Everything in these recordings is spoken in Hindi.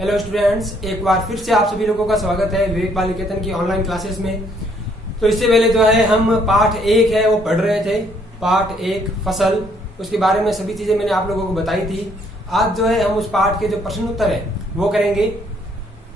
हेलो स्टूडेंट्स, एक बार फिर से आप सभी लोगों का स्वागत है विवेक बाल निकेतन की ऑनलाइन क्लासेस में। तो इससे पहले जो है हम पाठ 1 है वो पढ़ रहे थे। पाठ 1 फसल, उसके बारे में सभी चीजें मैंने आप लोगों को बताई थी। आज जो है हम उस पाठ के जो प्रश्न उत्तर है वो करेंगे।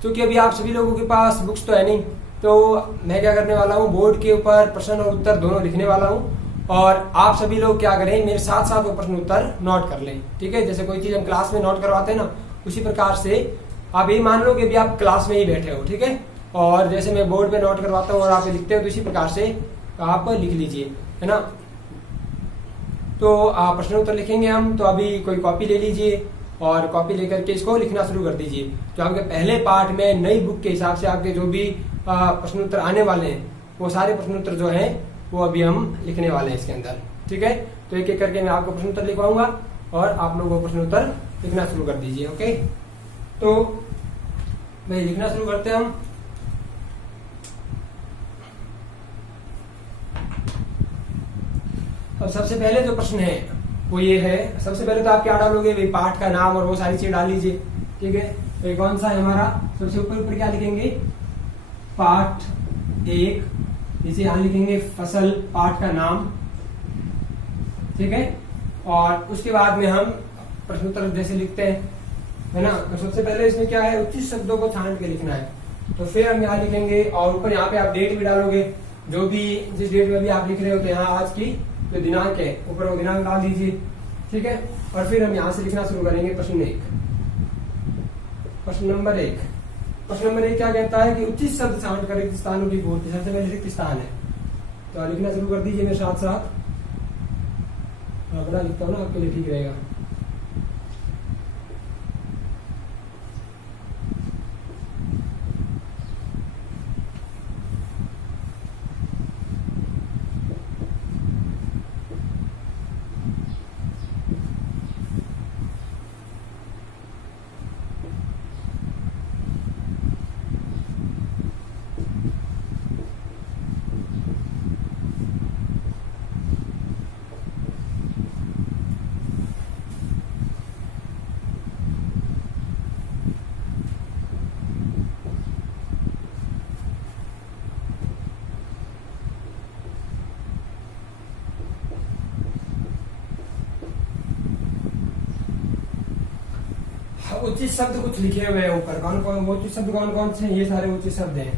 क्योंकि अभी आप सभी लोगों के पास बुक्स तो है नहीं, तो मैं क्या करने वाला हूँ, बोर्ड के ऊपर प्रश्न और उत्तर दोनों लिखने वाला हूँ और आप सभी लोग क्या करें, मेरे साथ साथ वो प्रश्न उत्तर नोट कर लें। ठीक है, जैसे कोई चीज हम क्लास में नोट करवाते हैं ना, उसी प्रकार से आप ये मान लो कि अभी आप क्लास में ही बैठे हो। ठीक है, और जैसे मैं बोर्ड पे नोट करवाता हूँ और आप लिखते हो, तो इसी प्रकार से आप लिख लीजिए, है ना। तो प्रश्न उत्तर लिखेंगे हम। तो अभी कोई कॉपी ले लीजिए और कॉपी लेकर के इसको लिखना शुरू कर दीजिए। जो आपके पहले पार्ट में नई बुक के हिसाब से आपके जो भी प्रश्न उत्तर आने वाले हैं, वो सारे प्रश्न उत्तर जो है वो अभी हम लिखने वाले हैं इसके अंदर। ठीक है, तो एक एक करके मैं आपको प्रश्न उत्तर लिखवाऊंगा और आप लोगों को प्रश्न उत्तर लिखना शुरू कर दीजिए। ओके, तो भाई लिखना शुरू करते हैं हम। अब सबसे पहले जो प्रश्न है वो ये है। सबसे पहले तो आप क्या डालोगे भाई, पाठ का नाम और वो सारी चीज डाल लीजिए। ठीक है, तो ये कौन सा है हमारा, सबसे ऊपर ऊपर क्या लिखेंगे, पाठ 1, इसे यहां लिखेंगे फसल, पाठ का नाम। ठीक है, और उसके बाद में हम प्रश्न उत्तर जैसे लिखते हैं, है ना। तो सबसे पहले इसमें क्या है, उचित शब्दों को छांट के लिखना है। तो फिर हम यहाँ लिखेंगे और ऊपर यहाँ पे आप डेट भी डालोगे, जो भी जिस डेट में भी आप लिख रहे हो। तो यहाँ आज की जो दिनांक है ऊपर वो दिनांक डाल दीजिए। ठीक है, और फिर हम यहाँ से लिखना शुरू करेंगे प्रश्न 1। प्रश्न नंबर 1, प्रश्न नंबर 1 क्या कहता है कि उचित शब्द छांट कर रिक्त स्थानों की पूर्ति। सबसे पहले रिक्त स्थान है, तो लिखना शुरू कर दीजिए मेरे साथ साथ। बड़ा लिखता हूँ ना, आपके लिए ठीक रहेगा। उचित शब्द कुछ लिखे हुए हैं ऊपर। कौन कौन उचित शब्द कौन कौन से हैं, ये सारे उचित शब्द हैं।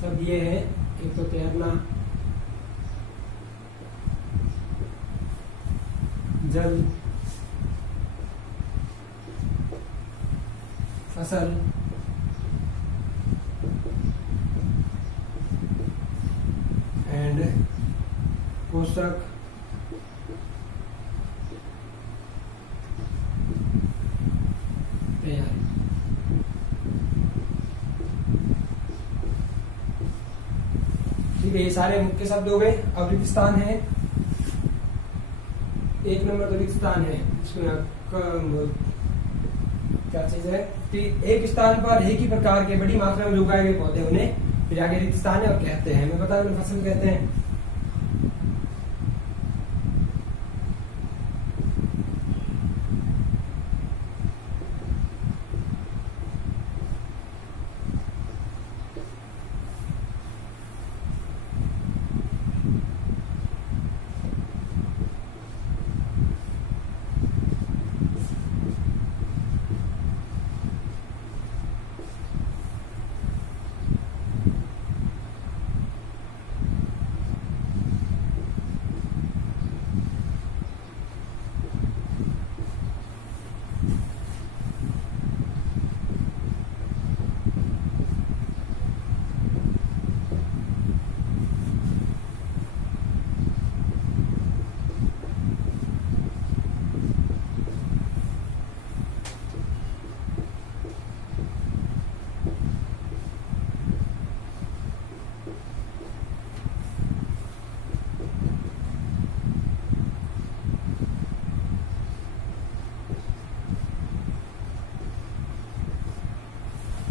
सब ये है, एक तो तैरना, जल, फसल, एंड पोषक, ठीक है। ये सारे मुख्य शब्द हो गए। अब रिक्त स्थान है, 1 नंबर तो रिक्त स्थान है। क्या चीज है कि एक स्थान पर एक ही प्रकार के बड़ी मात्रा में उगाए गए पौधे, उन्हें फिर आगे रिक्त स्थान है और कहते हैं, हमें पता है उन्हें फसल कहते हैं।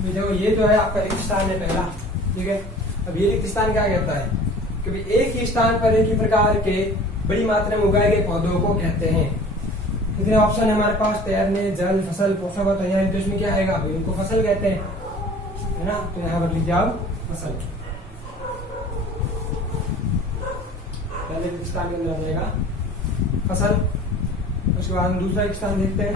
देखो ये जो है आपका रिक्त स्थान है पहला। ठीक है, अब ये रिक्त स्थान क्या कहता है कि एक ही स्थान पर एक ही प्रकार के बड़ी मात्रा में उगाए गए पौधों को कहते हैं। इतने ऑप्शन है हमारे पास, तैरने, जल, फसल, पोषक और तैयारी। तो इसमें क्या आएगा भाई, उनको फसल कहते हैं, है ना। तो यहाँ पर लिख जाओ फसल। पहले एक स्थान के अंदर आ जाएगा फसल। उसके बाद हम दूसरा एक स्थान देखते हैं।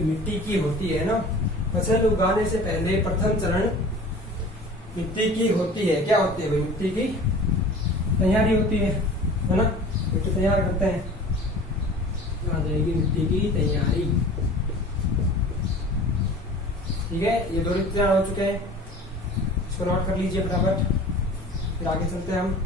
मिट्टी की होती है ना, फसल उगाने से पहले प्रथम चरण मिट्टी की होती है। क्या होती है भाई, मिट्टी की तैयारी होती है ना। मिट्टी तैयार करते हैं, आ जाएगी मिट्टी की तैयारी। ठीक है, ये दो तैयार हो चुके हैं, इसको नोट कर लीजिए फटाफट, फिर आगे चलते हैं हम।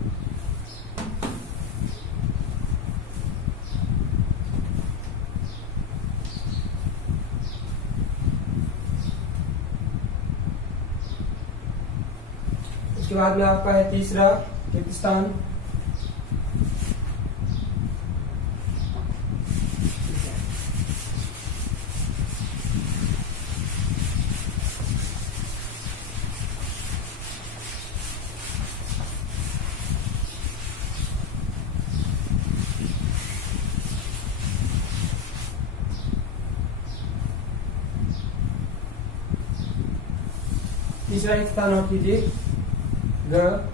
उसके बाद में आपका है तीसरा रेगिस्तान। तीसरा स्थान नोट कीजिए, ग।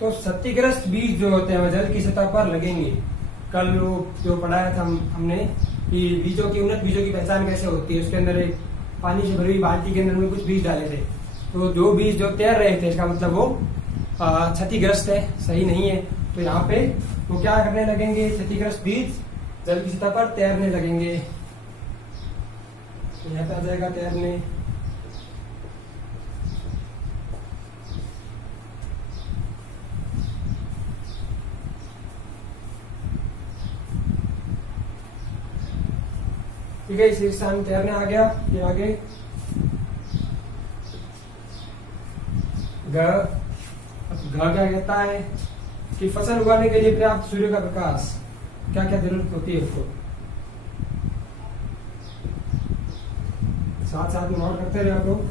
तो क्षतिग्रस्त बीज जो होते हैं वह जल की सतह पर लगेंगे। कल जो पढ़ाया था हमने कि बीजों की उन्नत बीजों की पहचान कैसे होती है, उसके अंदर एक पानी से भरी हुई बाल्टी के अंदर में कुछ बीज डाले थे। तो जो बीज जो तैर रहे थे, इसका मतलब वो क्षतिग्रस्त है, सही नहीं है। तो यहाँ पे वो क्या करने लगेंगे, क्षतिग्रस्त बीज जल की सतह पर तैरने लगेंगे। तो यहाँ पे आ जाएगा तैरने। ठीक है, इसी स्थान तैरने आ गया। ये आगे ग। क्या कहता है कि फसल उगाने के लिए पर्याप्त सूर्य का प्रकाश, क्या क्या जरूरत होती है उसको साथ साथ में नोट करते रहे आप लोग।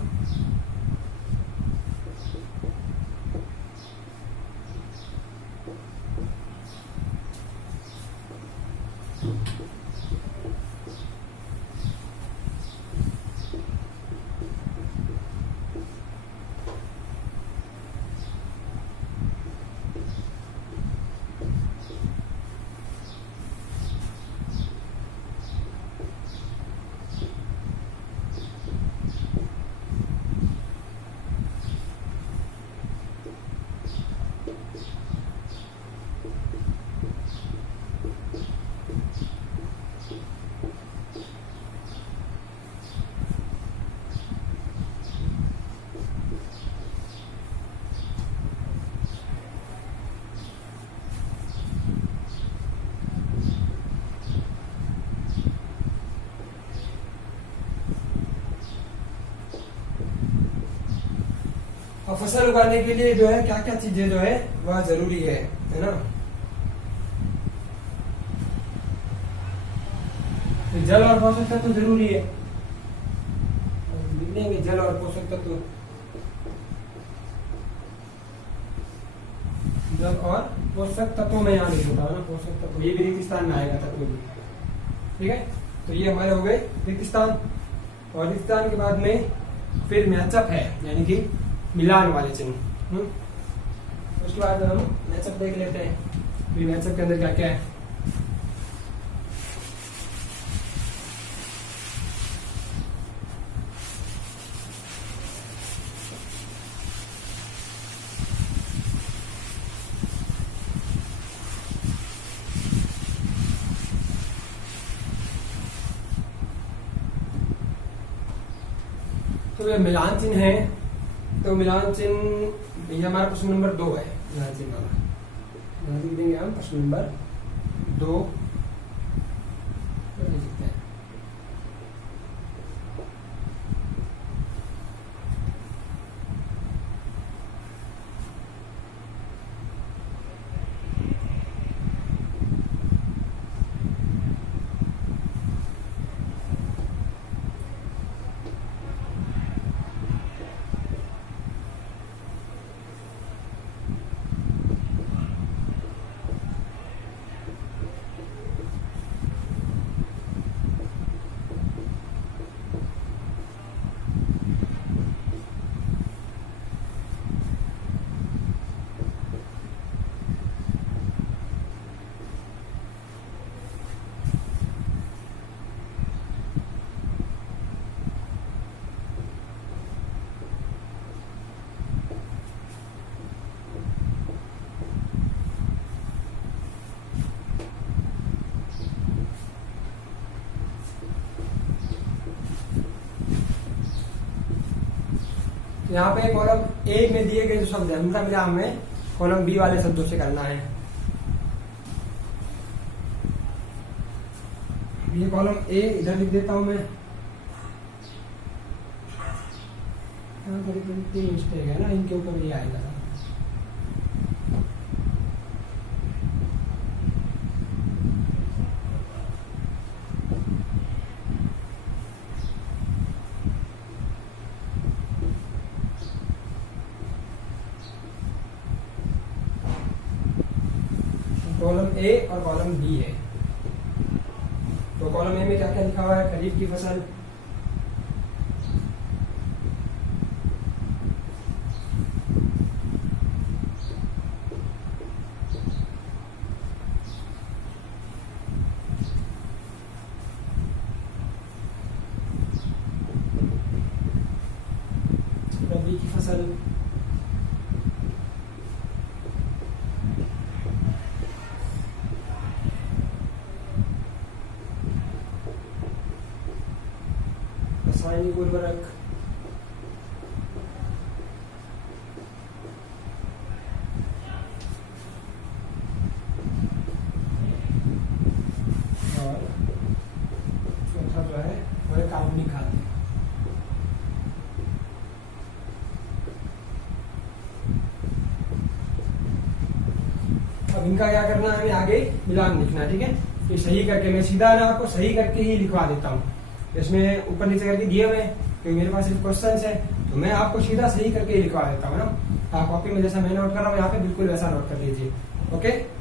फसल उगाने के लिए जो है क्या क्या चीजें जो है वह जरूरी है ना। तो जल और पोषक तत्व जरूरी है, मिलेंगे जल और पोषक तत्व। जल और पोषक तत्वों में यहाँ लिख देता हूँ ना, पोषक तत्व, ये भी रिक्त स्थान में आएगा तत्व भी, ठीक है। तो ये हमारे हो गए रिक्त स्थान, और रिक्त स्थान के बाद में फिर मैचअप है, यानी कि मिलान वाले चिन्ह। उसके बाद हम मैचअप देख लेते हैं, फिर मैचअप के अंदर क्या क्या है। तो ये मिलान चिन्ह है, तो मिलान चिन्ह ये हमारा प्रश्न नंबर 2 है। मिलान चिन्ह वाला लिख देंगे हम प्रश्न नंबर 2। यहाँ पे कॉलम ए में दिए गए जो शब्द है उनका मिलान हमें कॉलम बी वाले शब्दों से करना है। ये कॉलम ए इधर लिख देता हूं मैं, मिस्टेक है ना, इनके ऊपर ये आएगा। कॉलम ए और कॉलम बी है। तो कॉलम ए में क्या क्या लिखा हुआ है, खरीफ की फसल, रबी की फसल, रासायनिक उर्वरक, और चौथा जो है वो कार्बनिक खाद। अब इनका क्या करना है, हमें आगे मिलान लिखना है, ठीक है। ये सही करके मैं सीधा ना आपको सही करके ही लिखवा देता हूँ, इसमें ऊपर नीचे करके दिए हुए हैं क्योंकि मेरे पास क्वेश्चन है, तो मैं आपको सीधा सही करके ही लिखवा देता हूँ ना। आप कॉपी में जैसा मैं नोट कर रहा हूँ यहाँ पे बिल्कुल वैसा नोट कर लीजिए, ओके।